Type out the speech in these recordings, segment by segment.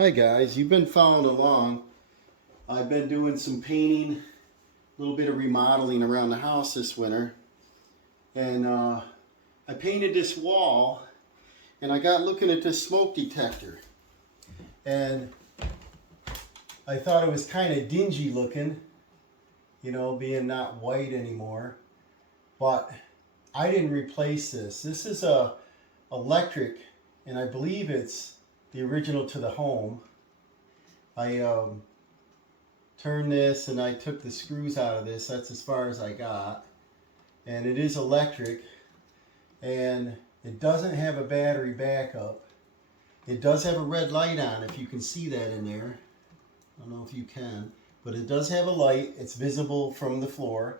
Hi guys, you've been following along. I've been doing some painting, a little bit of remodeling around the house this winter. And I painted this wall and I got looking at this smoke detector. And I thought it was kind of dingy looking, you know, being not white anymore. But I didn't replace this. This is a electric, and I believe it's the original to the home. I turned this and I took the screws out of this. That's as far as I got. And it is electric, and it doesn't have a battery backup. It does have a red light on, if you can see that in there. I don't know if you can, but it does have a light. It's visible from the floor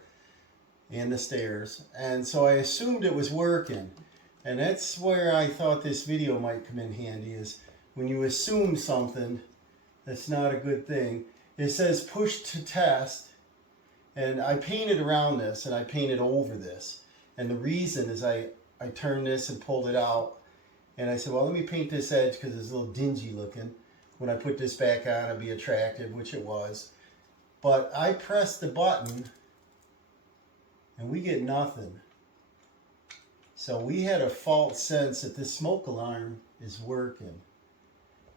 and the stairs. And so I assumed it was working. And that's where I thought this video might come in handy, is when you assume something, that's not a good thing. It says push to test, and I painted around this and I painted over this. And the reason is I turned this and pulled it out, and I said, well, let me paint this edge because it's a little dingy looking. When I put this back on, it'll be attractive, which it was. But I pressed the button and we get nothing. So we had a false sense that this smoke alarm is working.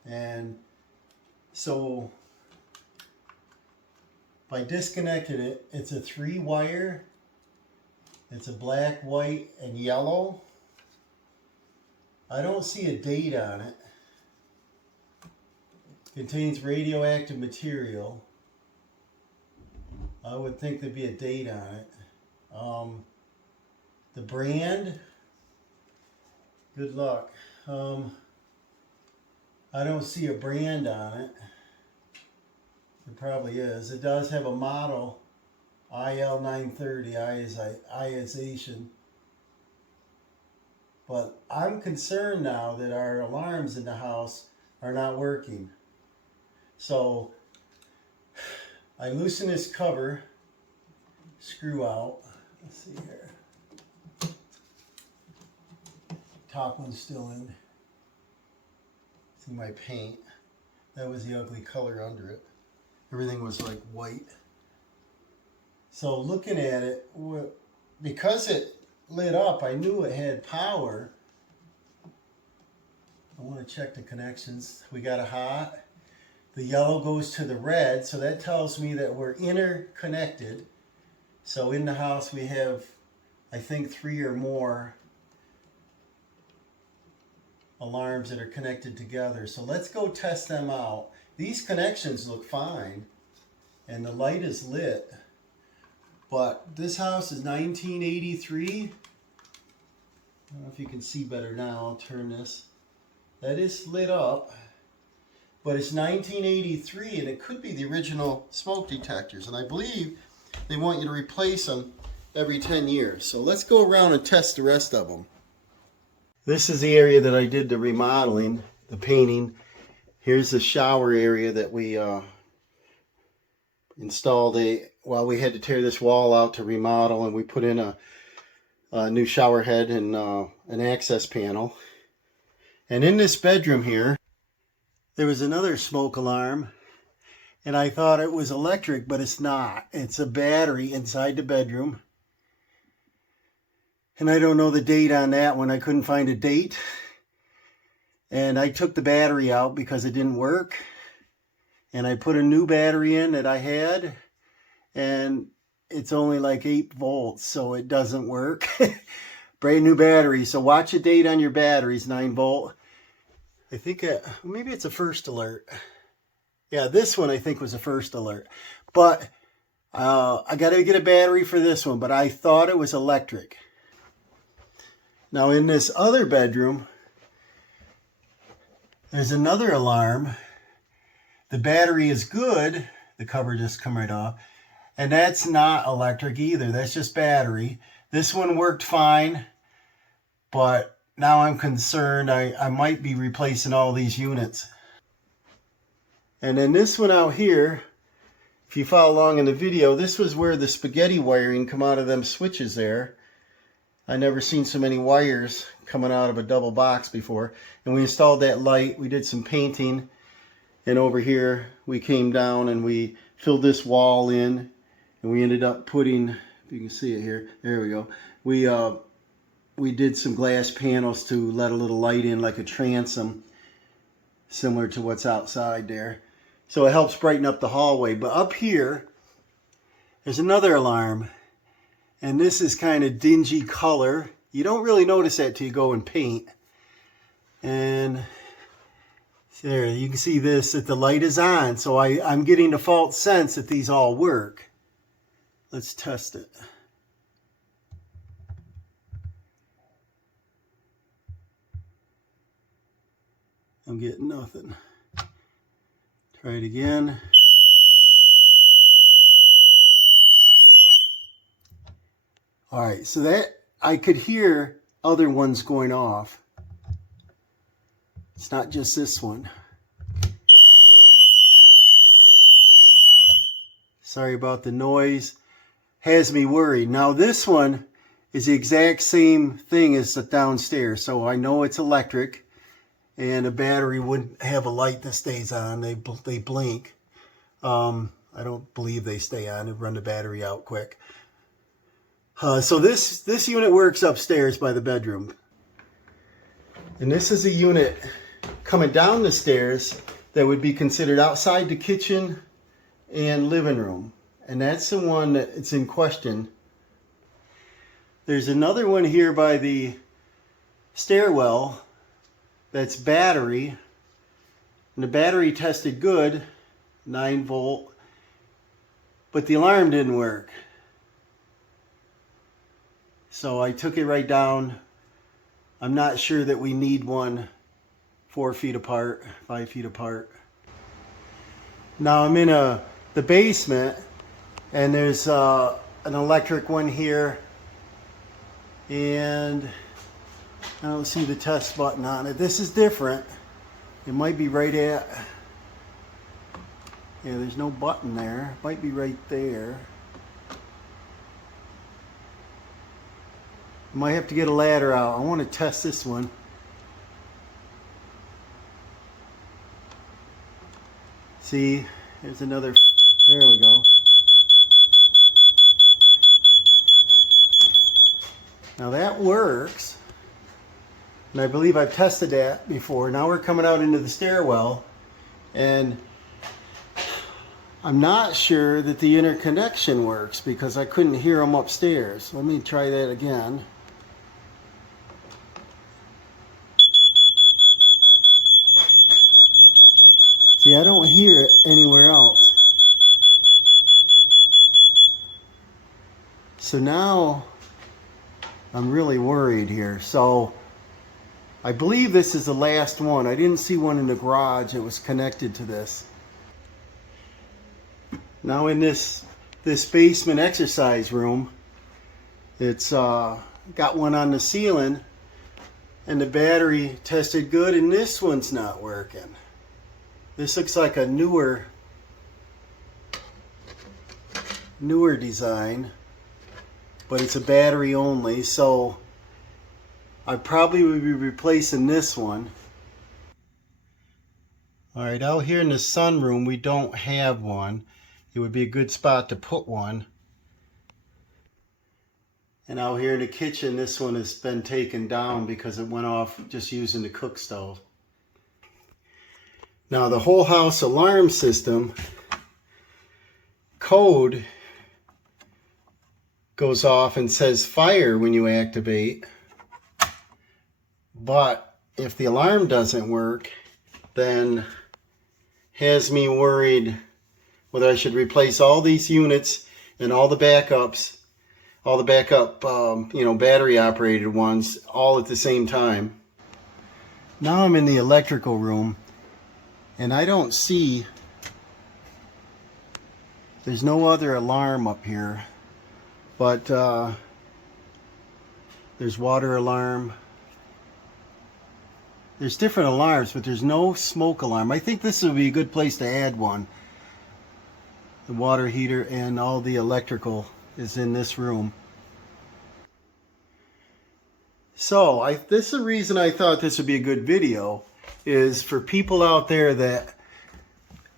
And so by disconnecting it, it's a 3-wire. It's a black, white, and yellow. I don't see a date on it. Contains radioactive material. I would think there'd be a date on it. The brand, good luck. I don't see a brand on it. It probably is. It does have a model, IL930, ionization. But I'm concerned now that our alarms in the house are not working. So I loosen this cover, screw out. Let's see here. Top one's still in. See my paint. That was the ugly color under it. Everything was like white. So looking at it, because it lit up, I knew it had power. I want to check the connections. We got a hot. The yellow goes to the red, so that tells me that we're interconnected. So in the house we have, I think, 3 or more alarms that are connected together. So let's go test them out. These connections look fine and the light is lit, but this house is 1983. I don't know if you can see better now. I'll turn this. That is lit up, but it's 1983 and it could be the original smoke detectors, and I believe they want you to replace them every 10 years. So let's go around and test the rest of them. This is the area that I did the remodeling, the painting. Here's the shower area that we installed. Well, we had to tear this wall out to remodel, and we put in a new shower head and an access panel. And in this bedroom here, there was another smoke alarm, and I thought it was electric, but it's not. It's a battery inside the bedroom. And I don't know the date on that one. I couldn't find a date. And I took the battery out because it didn't work. And I put a new battery in that I had. And it's only like 8 volts, so it doesn't work. Brand new battery. So watch the date on your batteries, 9 volt. I think maybe it's a first alert. Yeah, this one I think was a first alert. But I got to get a battery for this one. But I thought it was electric. Now in this other bedroom, there's another alarm. The battery is good. The cover just come right off. And that's not electric either. That's just battery. This one worked fine. But now I'm concerned I might be replacing all these units. And then this one out here, if you follow along in the video, this was where the spaghetti wiring come out of them switches there. I never seen so many wires coming out of a double box before. And we installed that light. We did some painting. And over here, we came down and we filled this wall in, and we ended up putting, if you can see it here, there we go. We did some glass panels to let a little light in, like a transom, similar to what's outside there. So it helps brighten up the hallway. But up here, there's another alarm, and this is kind of dingy color. You don't really notice that till you go and paint. And there, you can see this, that the light is on. So I'm getting the false sense that these all work. Let's test it. I'm getting nothing. Try it again. All right, so that I could hear other ones going off. It's not just this one. Sorry about the noise. Has me worried. Now this one is the exact same thing as the downstairs. So I know it's electric, and a battery wouldn't have a light that stays on. They blink. I don't believe they stay on. They run the battery out quick. So this unit works upstairs by the bedroom. And this is a unit coming down the stairs that would be considered outside the kitchen and living room. And that's the one that's in question. There's another one here by the stairwell that's battery. And the battery tested good, 9 volt, but the alarm didn't work. So I took it right down. I'm not sure that we need one 4 feet apart, 5 feet apart. Now I'm in the basement, and there's an electric one here, and I don't see the test button on it. This is different. It might be right at, yeah, there's no button there. It might be right there. I might have to get a ladder out. I want to test this one. See, there's another, there we go. Now that works. And I believe I've tested that before. Now we're coming out into the stairwell, and I'm not sure that the interconnection works because I couldn't hear them upstairs. Let me try that again. See, I don't hear it anywhere else. So now I'm really worried here. So I believe this is the last one. I didn't see one in the garage that was connected to this. Now in this basement exercise room, it's got one on the ceiling, and the battery tested good, and this one's not working. This looks like a newer design, but it's a battery only, so I probably would be replacing this one. All right, out here in the sunroom, we don't have one. It would be a good spot to put one. And out here in the kitchen, this one has been taken down because it went off just using the cook stove. Now the whole house alarm system code goes off and says fire when you activate. But if the alarm doesn't work, then has me worried whether I should replace all these units and all the backups, all the backup, battery operated ones all at the same time. Now I'm in the electrical room, and I don't see, there's no other alarm up here, but there's water alarm. There's different alarms, but there's no smoke alarm. I think this would be a good place to add one. The water heater and all the electrical is in this room. So this is the reason I thought this would be a good video, is for people out there that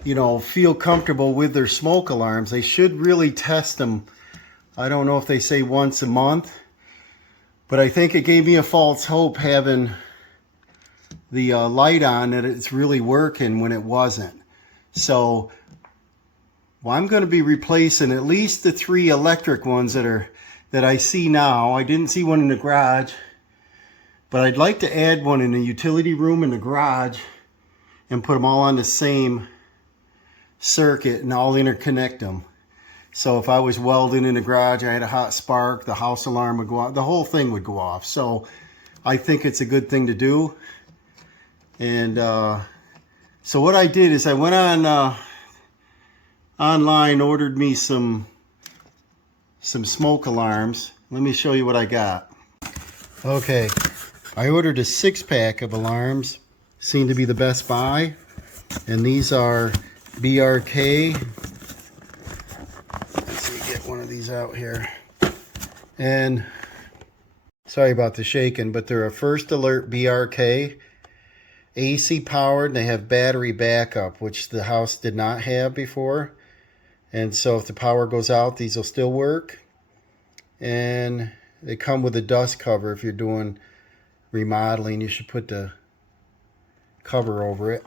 feel comfortable with their smoke alarms, they should really test them. I don't know if they say once a month, but I think it gave me a false hope having the light on that it's really working when it wasn't. So I'm going to be replacing at least the 3 electric ones that I see now. I didn't see one in the garage, but I'd like to add one in the utility room in the garage and put them all on the same circuit, and I'll interconnect them. So if I was welding in the garage, I had a hot spark, the house alarm would go off, the whole thing would go off. So I think it's a good thing to do. And so what I did is I went on online, ordered me some smoke alarms. Let me show you what I got. Okay, I ordered a 6-pack of alarms. Seem to be the best buy. And these are BRK. Let's see, get one of these out here. And sorry about the shaking, but they're a First Alert BRK. AC powered, and they have battery backup, which the house did not have before. And so if the power goes out, these will still work. And they come with a dust cover. If you're doing remodeling, you should put the cover over it.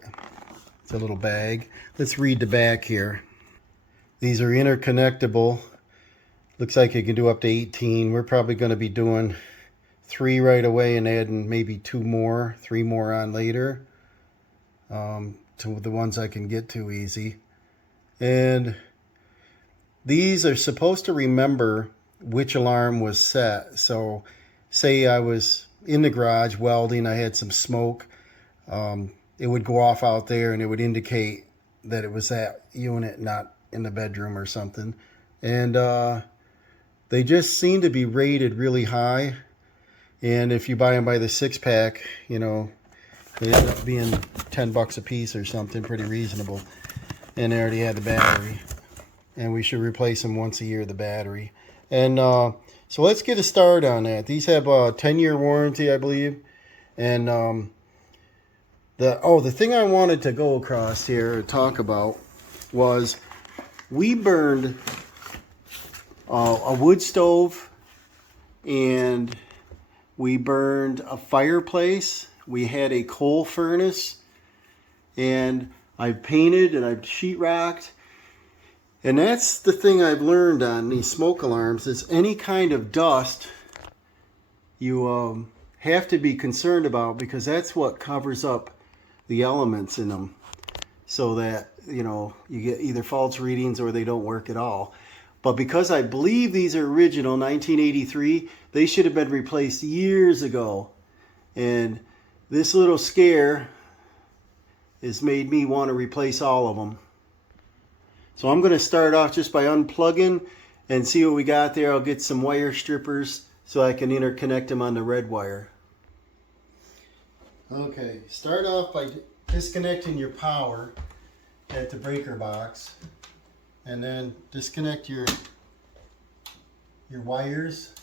It's a little bag. Let's read the back here. These are interconnectable. Looks like you can do up to 18. We're probably going to be doing 3 right away and adding maybe 3 more on later, to the ones I can get to easy. And these are supposed to remember which alarm was set. So say I was in the garage welding, I had some smoke, it would go off out there and it would indicate that it was that unit, not in the bedroom or something. And they just seem to be rated really high. And if you buy them by the 6-pack, they end up being $10 a piece or something, pretty reasonable. And they already had the battery. And we should replace them once a year, the battery. And so let's get a start on that. These have a 10-year warranty, I believe. And the thing I wanted to go across here and talk about was we burned a wood stove, and we burned a fireplace. We had a coal furnace, and I've painted and I've sheetrocked. And that's the thing I've learned on these smoke alarms is any kind of dust you have to be concerned about, because that's what covers up the elements in them, so that you get either false readings or they don't work at all. But because I believe these are original 1983, they should have been replaced years ago. And this little scare has made me want to replace all of them. So I'm going to start off just by unplugging and see what we got there. I'll get some wire strippers so I can interconnect them on the red wire. Okay, start off by disconnecting your power at the breaker box, and then disconnect your wires.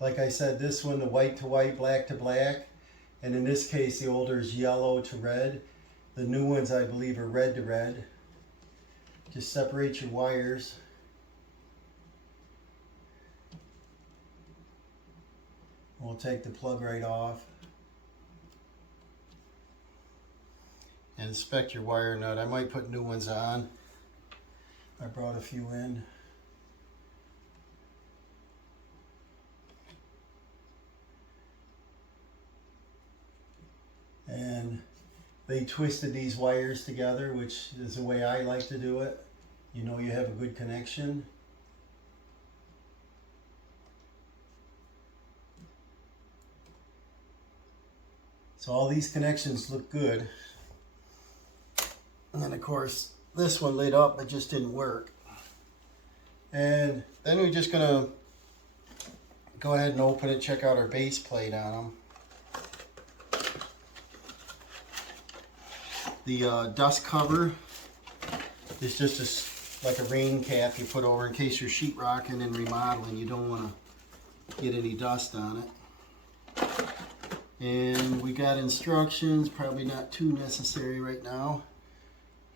Like I said, this one, the white to white, black to black, and in this case the older is yellow to red. The new ones I believe are red to red. Just separate your wires. We'll take the plug right off. And inspect your wire nut. I might put new ones on. I brought a few in. And they twisted these wires together, which is the way I like to do it. You have a good connection. So all these connections look good. And then of course this one lit up, it just didn't work. And then we're just gonna go ahead and open it, check out our base plate on them. The dust cover is just like a rain cap you put over in case you're sheetrocking and remodeling. You don't want to get any dust on it. And we got instructions, probably not too necessary right now.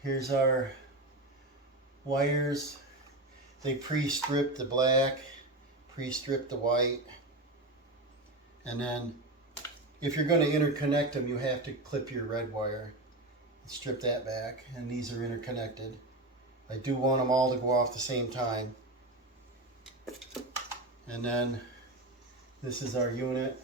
Here's our wires. They pre-strip the black, pre-strip the white, and then if you're going to interconnect them, you have to clip your red wire. Strip that back, and these are interconnected. I do want them all to go off the same time. And then this is our unit.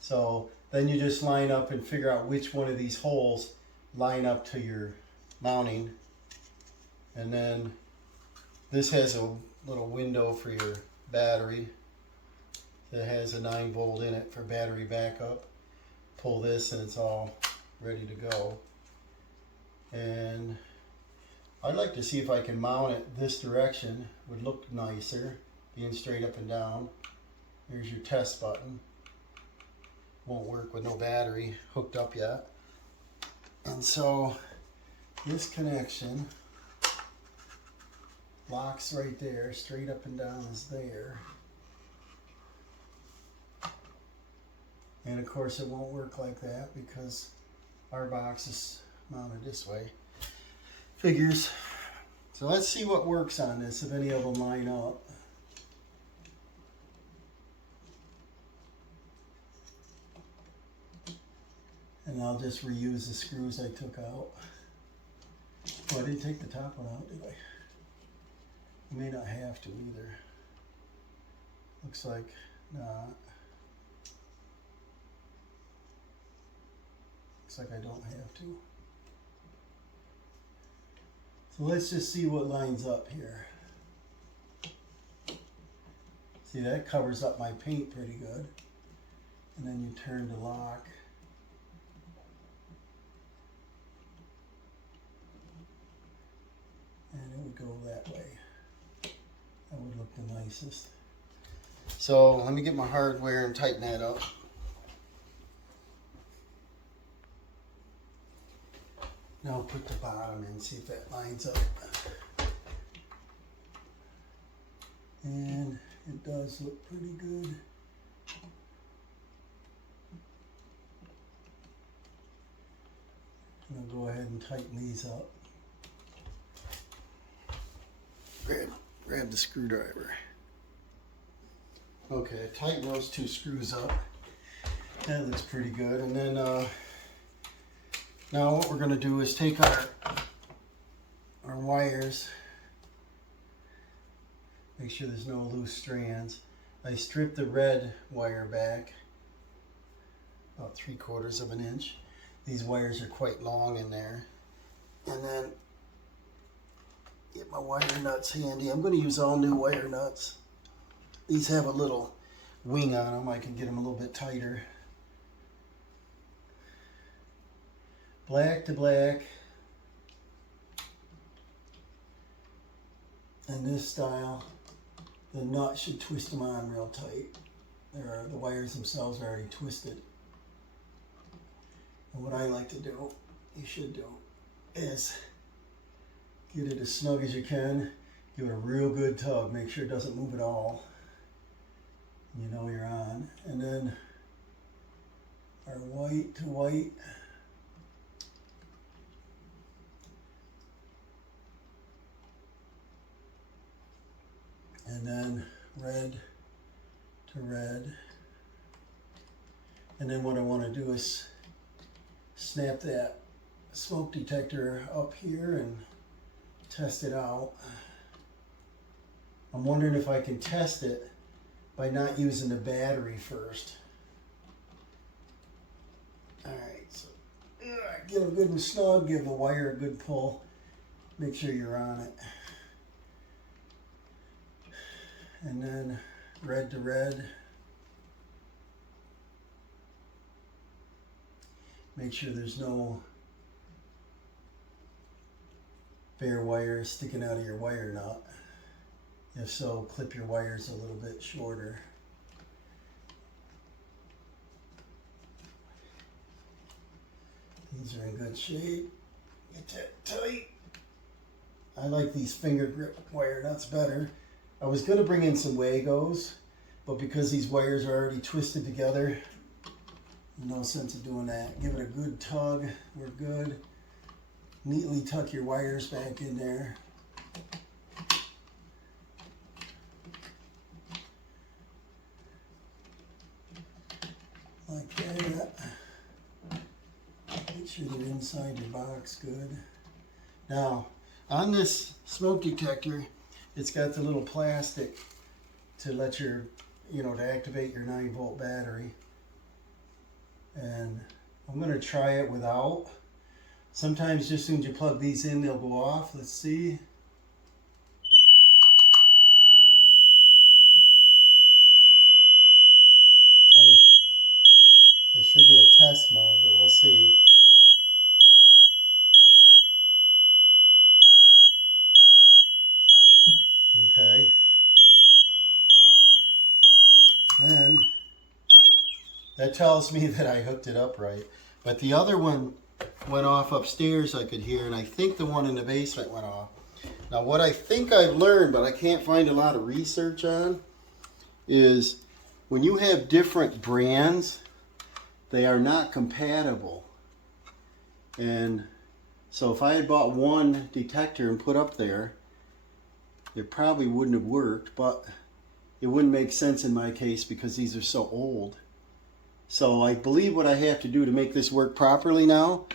So then you just line up and figure out which one of these holes line up to your mounting. And then this has a little window for your battery that has a 9-volt in it for battery backup. Pull this and it's all ready to go. And I'd like to see if I can mount it this direction. Would look nicer, being straight up and down. Here's your test button. Won't work with no battery hooked up yet. And so this connection locks right there, straight up and down is there. And of course it won't work like that because our box is mounted this way. Figures. So let's see what works on this, if any of them line up. And I'll just reuse the screws I took out. Oh, I didn't take the top one out, did I? I may not have to either. Looks like not. Looks like I don't have to. So let's just see what lines up here. See, that covers up my paint pretty good. And then you turn the lock. And it would go that way. That would look the nicest. So let me get my hardware and tighten that up. Now I'll put the bottom in, see if that lines up. And it does look pretty good. And I'll go ahead and tighten these up. Grab the screwdriver. Okay, tighten those two screws up. That looks pretty good. And then now what we're going to do is take our wires, make sure there's no loose strands. I stripped the red wire back about 3/4 of an inch. These wires are quite long in there. And then get my wire nuts handy. I'm going to use all new wire nuts. These have a little wing on them. I can get them a little bit tighter. Black to black. And this style, the nut should twist them on real tight. The wires themselves are already twisted. And what I like to do, you should do, is get it as snug as you can. Give it a real good tug. Make sure it doesn't move at all. You know you're on. And then our white to white. And then red to red. And then what I want to do is snap that smoke detector up here and test it out. I'm wondering if I can test it by not using the battery first. Alright, so get a good and snug, give the wire a good pull. Make sure you're on it. And then red to red. Make sure there's no bare wires sticking out of your wire nut. If so, clip your wires a little bit shorter. These are in good shape. Get that tight. I like these finger grip wire nuts better. I was going to bring in some Wagos, but because these wires are already twisted together, no sense of doing that. Give it a good tug. We're good. neatly tuck your wires back in there. Like that. Make sure they're inside your box good. Now, on this smoke detector, it's got the little plastic to let your, to activate your 9-volt battery. And I'm going to try it without. Sometimes just as soon as you plug these in, they'll go off. Let's see. This should be a test mode, but we'll see. Okay. Then that tells me that I hooked it up right. But the other one went off upstairs, I could hear, and I think the one in the basement went off. Now what I think I've learned, but I can't find a lot of research on, is when you have different brands, they are not compatible. And so if I had bought one detector and put up there, it probably wouldn't have worked, but it wouldn't make sense in my case because these are so old. So I believe what I have to do to make this work properly now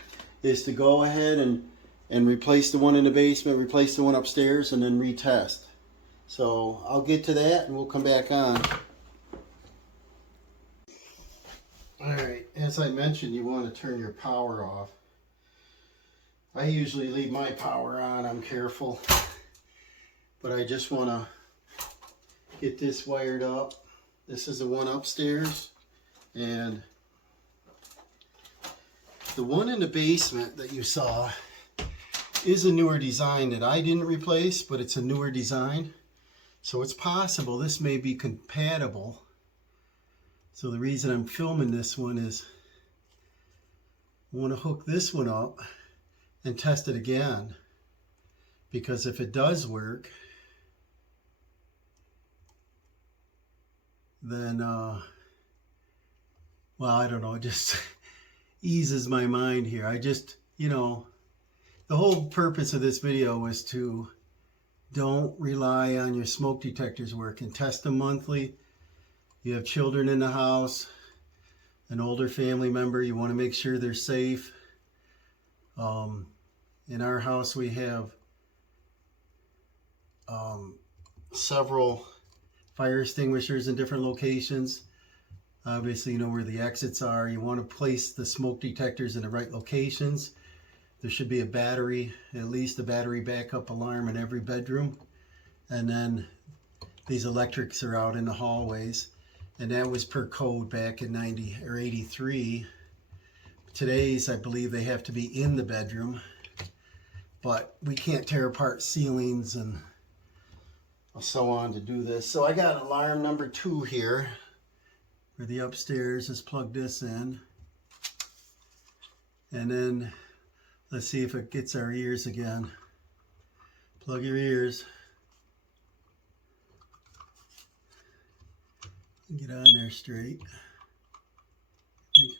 is to go ahead and replace the one in the basement, replace the one upstairs, and then retest. So I'll get to that and we'll come back on. Alright, as I mentioned, you want to turn your power off. I usually leave my power on, I'm careful. But I just want to get this wired up. This is the one upstairs. And the one in the basement that you saw is a newer design that I didn't replace, but it's a newer design. So it's possible this may be compatible. So the reason I'm filming this one is I want to hook this one up and test it again. Because if it does work, then, well, I don't know, it just eases my mind here. I just, the whole purpose of this video was to don't rely on your smoke detectors working. Test them monthly. You have children in the house, an older family member, you want to make sure they're safe. In our house we have several fire extinguishers in different locations. Obviously, you know where the exits are. You want to place the smoke detectors in the right locations. There should be a battery, at least a battery backup alarm in every bedroom. And then these electrics are out in the hallways. And that was per code back in 90 or 83. Today's, I believe they have to be in the bedroom. But we can't tear apart ceilings and so on to do this. So I got alarm number 2 here, where the upstairs is plugged this in. And then let's see if it gets our ears again. Plug your ears. Get on there straight.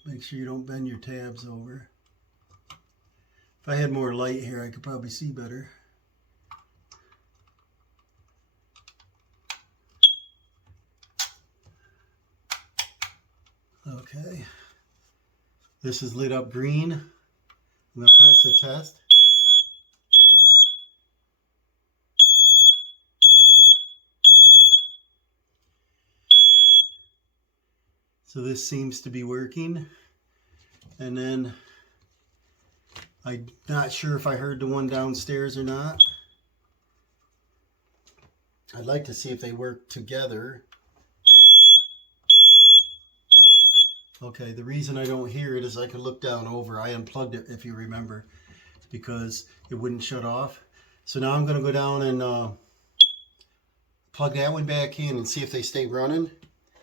Make sure you don't bend your tabs over. If I had more light here, I could probably see better. Okay, this is lit up green. I'm going to press the test. So this seems to be working. And then I'm not sure if I heard the one downstairs or not. I'd like to see if they work together. Okay, the reason I don't hear it is I can look down over. I unplugged it, if you remember, because it wouldn't shut off. So now I'm going to go down and plug that one back in and see if they stay running.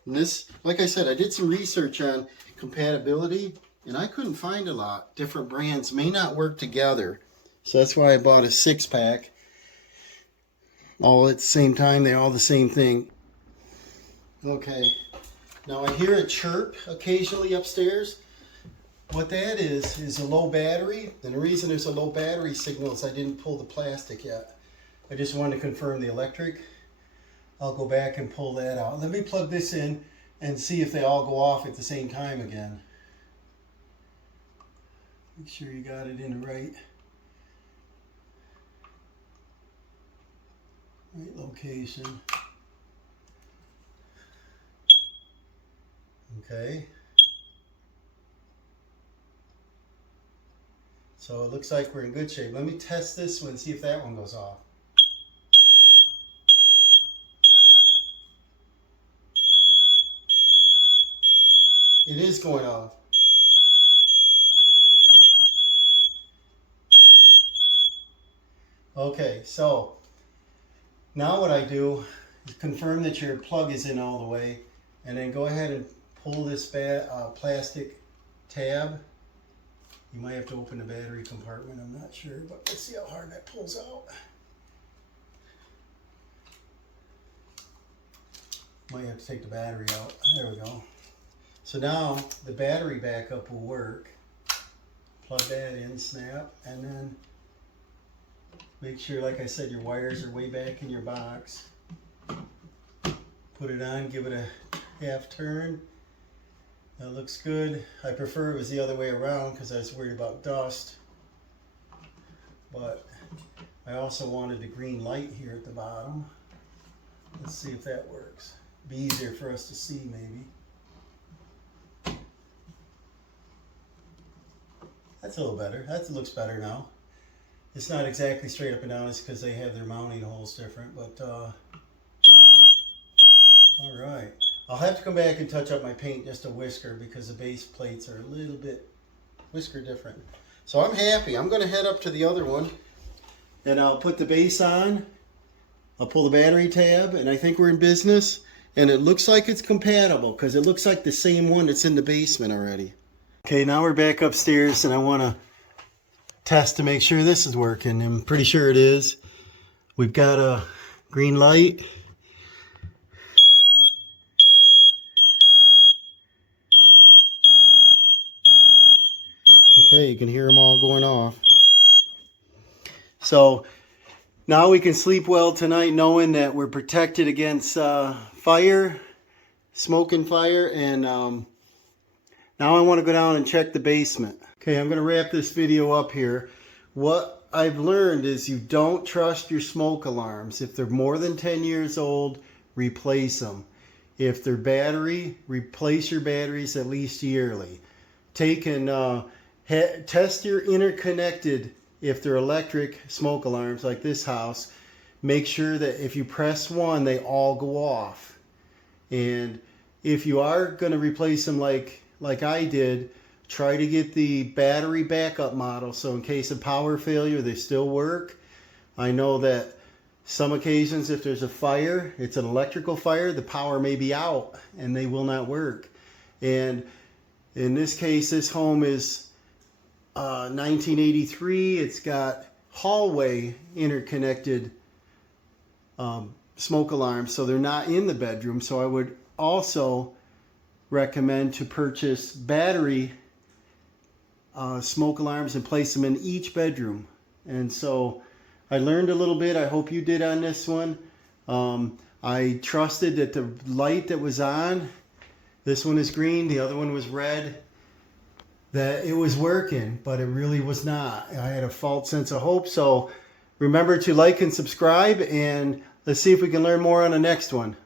And this, like I said, I did some research on compatibility, and I couldn't find a lot. Different brands may not work together. So that's why I bought a 6-pack. All at the same time, they're all the same thing. Okay. Now I hear a chirp occasionally upstairs. what that is a low battery. And the reason there's a low battery signal is I didn't pull the plastic yet. I just wanted to confirm the electric. I'll go back and pull that out. Let me plug this in and see if they all go off at the same time again. Make sure you got it in the right location. Okay. So it looks like we're in good shape. Let me test this one, see if that one goes off. It is going off. Okay, so now what I do is confirm that your plug is in all the way, and then go ahead and pull this plastic tab. You might have to open the battery compartment, I'm not sure, but let's see how hard that pulls out. Might have to take the battery out. There we go. So now the battery backup will work. Plug that in, snap, and then make sure, like I said, your wires are way back in your box. Put it on, give it a half turn. That looks good. I prefer it was the other way around because I was worried about dust. But I also wanted the green light here at the bottom. Let's see if that works. Be easier for us to see maybe. That's a little better. That looks better now. It's not exactly straight up and down. It's because they have their mounting holes different. But all right. I'll have to come back and touch up my paint just a whisker because the base plates are a little bit whisker different. So I'm happy. I'm going to head up to the other one and I'll put the base on. I'll pull the battery tab and I think we're in business. And it looks like it's compatible because it looks like the same one that's in the basement already. Okay, now we're back upstairs and I want to test to make sure this is working. I'm pretty sure it is. We've got a green light. Okay, you can hear them all going off. So now we can sleep well tonight knowing that we're protected against fire, smoke and fire, and now I want to go down and check the basement. Okay, I'm going to wrap this video up here. What I've learned is you don't trust your smoke alarms. If they're more than 10 years old, replace them. If they're battery, replace your batteries at least yearly. Take and test your interconnected, if they're electric smoke alarms like this house. Make sure that if you press one, they all go off. And if you are going to replace them like I did, try to get the battery backup model so in case of power failure they still work. I know that some occasions if there's a fire, it's an electrical fire, the power may be out and they will not work. And in this case, this home is 1983. It's got hallway interconnected smoke alarms, so they're not in the bedroom. So I would also recommend to purchase battery smoke alarms and place them in each bedroom. And so I learned a little bit. I hope you did on this one. I trusted that the light that was on, this one is green, the other one was red, that it was working, but it really was not. I had a false sense of hope. So remember to like and subscribe, and let's see if we can learn more on the next one.